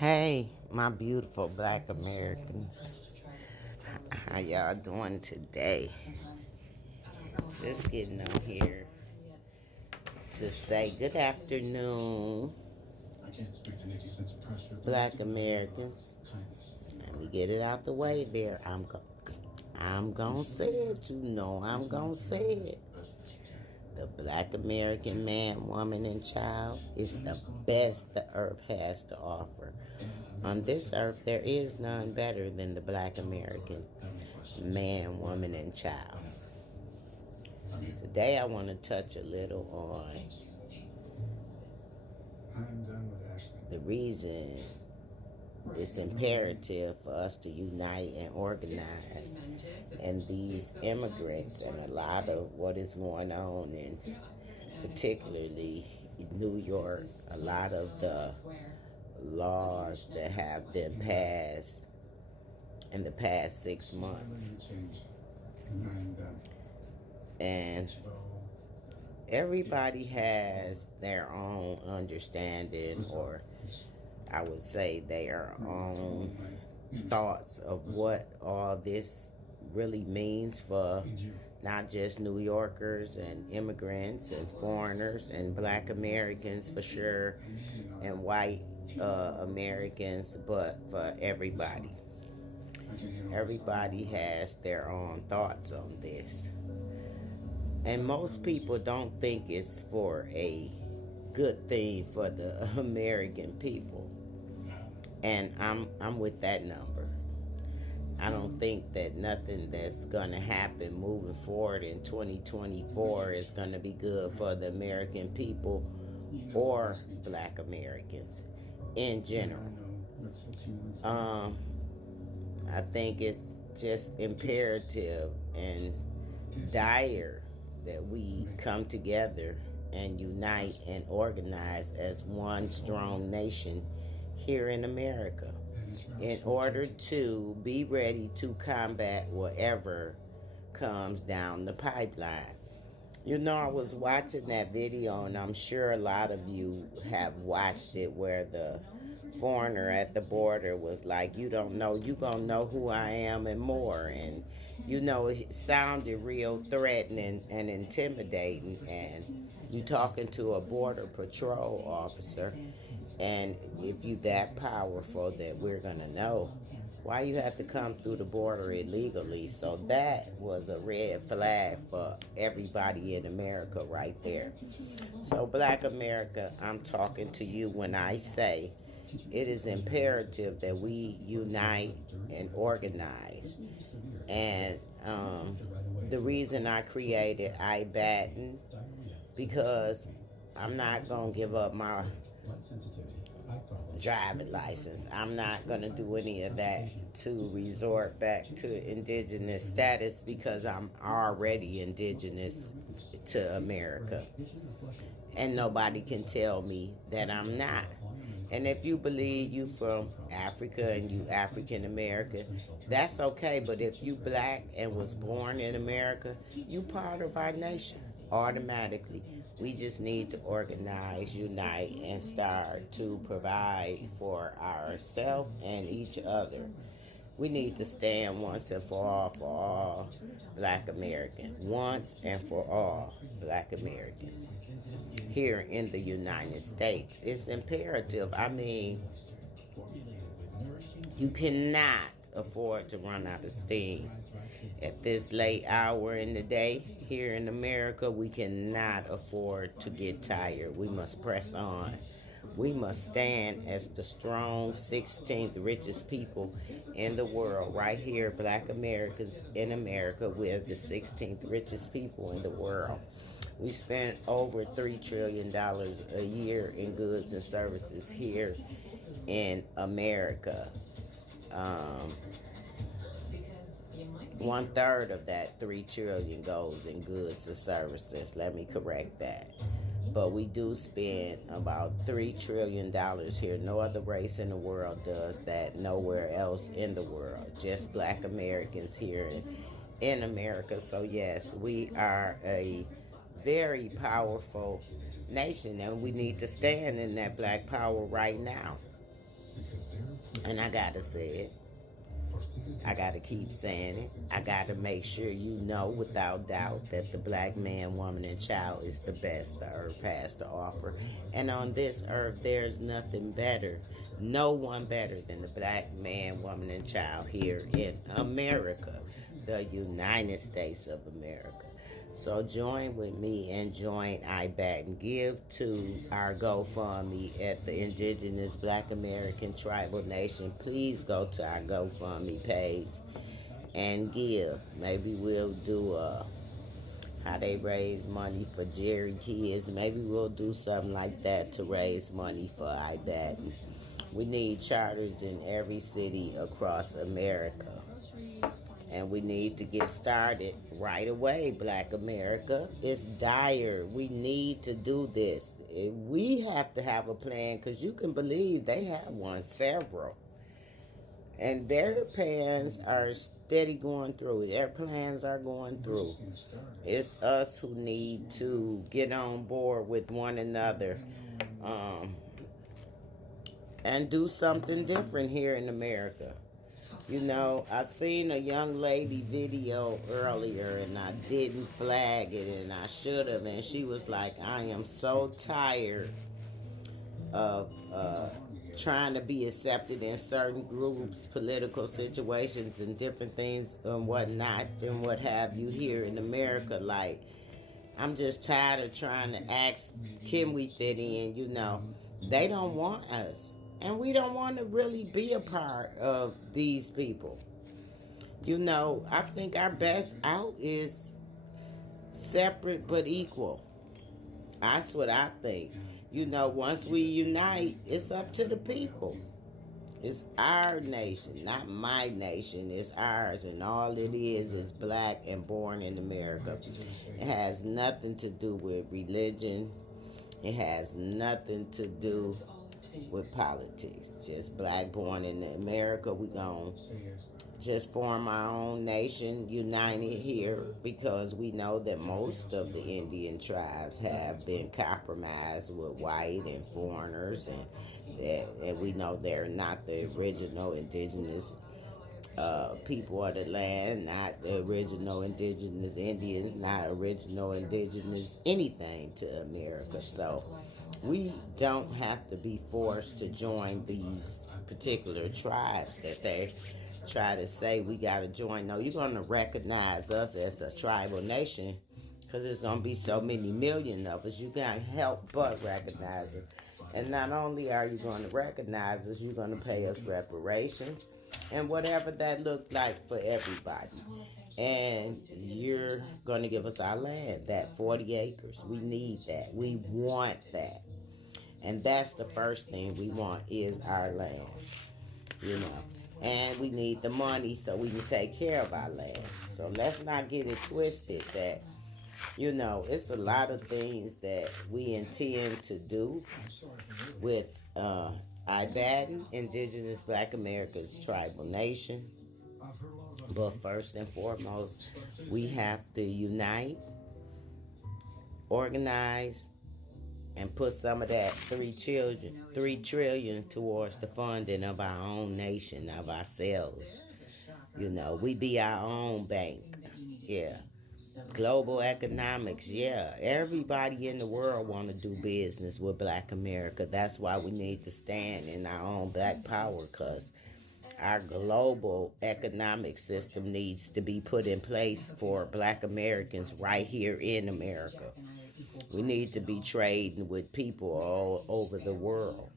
Hey, my beautiful black Americans. How y'all doing today? Just getting on here to say good afternoon, black Americans. Let me get it out the way there. I'm gonna say it. You know I'm gonna say it. The black American man, woman, and child is the best the earth has to offer. On this earth, there is none better than the black American man, woman, and child. Today, I want to touch a little on the reason it's imperative for us to unite and organize. And these immigrants and a lot of what is going on in particularly New York, a lot of the laws that have been passed in the past 6 months. And everybody has their own understanding, or I would say their own thoughts of what all this really means for not just New Yorkers and immigrants and foreigners and black Americans for sure, and white Americans, but for everybody. Everybody has their own thoughts on this. And most people don't think it's for a good thing for the American people. And I'm with that number. I don't think that nothing that's going to happen moving forward in 2024 is going to be good for the American people or black Americans in general. I think it's just imperative and dire that we come together and unite and organize as one strong nation here in America in order to be ready to combat whatever comes down the pipeline. You know, I was watching that video, and I'm sure a lot of you have watched it, where the foreigner at the border was like, you don't know, you gonna know who I am and more. And you know, it sounded real threatening and intimidating, and you talking to a border patrol officer, and if you that powerful, that we're gonna know why you have to come through the border illegally. So that was a red flag for everybody in America right there. So black America, I'm talking to you when I say it is imperative that we unite and organize. And the reason I created iBatten, because I'm not going to give up my driving license. I'm not going to do any of that to resort back to indigenous status, because I'm already indigenous to America. And nobody can tell me that I'm not. And if you believe you from Africa and you African American, that's okay. But if you black and was born in America, you part of our nation automatically. We just need to organize, unite, and start to provide for ourselves and each other. We need to stand once and for all black Americans. Once and for all black Americans here in the United States. It's imperative. I mean, you cannot afford to run out of steam. At this late hour in the day here in America, we cannot afford to get tired. We must press on. We must stand as the strong 16th richest people in the world. Right here, black Americans in America, we're the 16th richest people in the world. We spend over $3 trillion a year in goods and services here in America. 1/3 of that 3 trillion goes in goods and services. Let me correct that. But we do spend about $3 trillion here. No other race in the world does that, nowhere else in the world. Just black Americans here in America. So yes, we are a very powerful nation, and we need to stand in that black power right now. And I gotta say it. I gotta keep saying it. I gotta make sure you know without doubt that the black man, woman, and child is the best the earth has to offer. And on this earth, there's nothing better, no one better than the black man, woman, and child here in America, the United States of America. So join with me and join IBAT and give to our GoFundMe at the Indigenous Black American Tribal Nation. Please go to our GoFundMe page and give. Maybe we'll do how they raise money for Jerry Kids. Maybe we'll do something like that to raise money for IBAT. We need charters in every city across America. And we need to get started right away, Black America. It's dire. We need to do this. We have to have a plan because you can believe they have one, several. And their plans are steady going through. Their plans are going through. It's us who need to get on board with one another and do something different here in America. You know, I seen a young lady video earlier and I didn't flag it and I should have. And she was like, I am so tired of trying to be accepted in certain groups, political situations and different things and whatnot and what have you here in America. Like, I'm just tired of trying to ask, can we fit in? You know, they don't want us. And we don't want to really be a part of these people. You know, I think our best out is separate but equal. That's what I think. You know, once we unite, it's up to the people. It's our nation, not my nation. It's ours, and all it is black and born in America. It has nothing to do with religion. It has nothing to do with politics. Just black born in America. We gon' just form our own nation, united here, because we know that most of the Indian tribes have been compromised with white and foreigners, and we know they're not the original indigenous people of the land, not the original indigenous Indians, not original indigenous anything to America. So we don't have to be forced to join these particular tribes that they try to say we got to join. No, you're going to recognize us as a tribal nation because there's going to be so many million of us. You can't help but recognize it. And not only are you going to recognize us, you're going to pay us reparations and whatever that looked like for everybody. And you're going to give us our land, that 40 acres. We need that. We want that. And that's the first thing we want is our land, you know. And we need the money so we can take care of our land. So let's not get it twisted that, you know, it's a lot of things that we intend to do with IBATN, Indigenous Black America's Tribal Nation. But first and foremost, we have to unite, organize, and put some of that $3 trillion towards the funding of our own nation, of ourselves. You know, we be our own bank. Yeah. Global economics, yeah. Everybody in the world want to do business with Black America. That's why we need to stand in our own Black power, because our global economic system needs to be put in place for Black Americans right here in America. We need to be trading with people all over the world.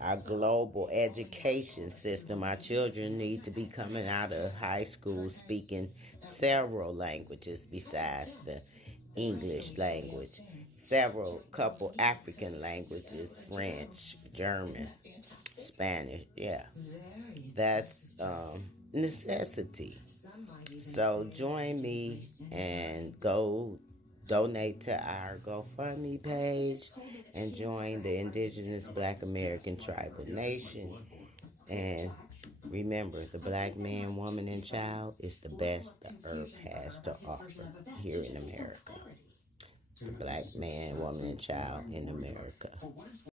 Our global education system, our children need to be coming out of high school speaking several languages besides the English language. Couple African languages, French, German, Spanish, yeah. That's necessity. So join me and go donate to our GoFundMe page and join the Indigenous Black American Tribal Nation. And remember, the black man, woman, and child is the best the earth has to offer here in America. The black man, woman, and child in America.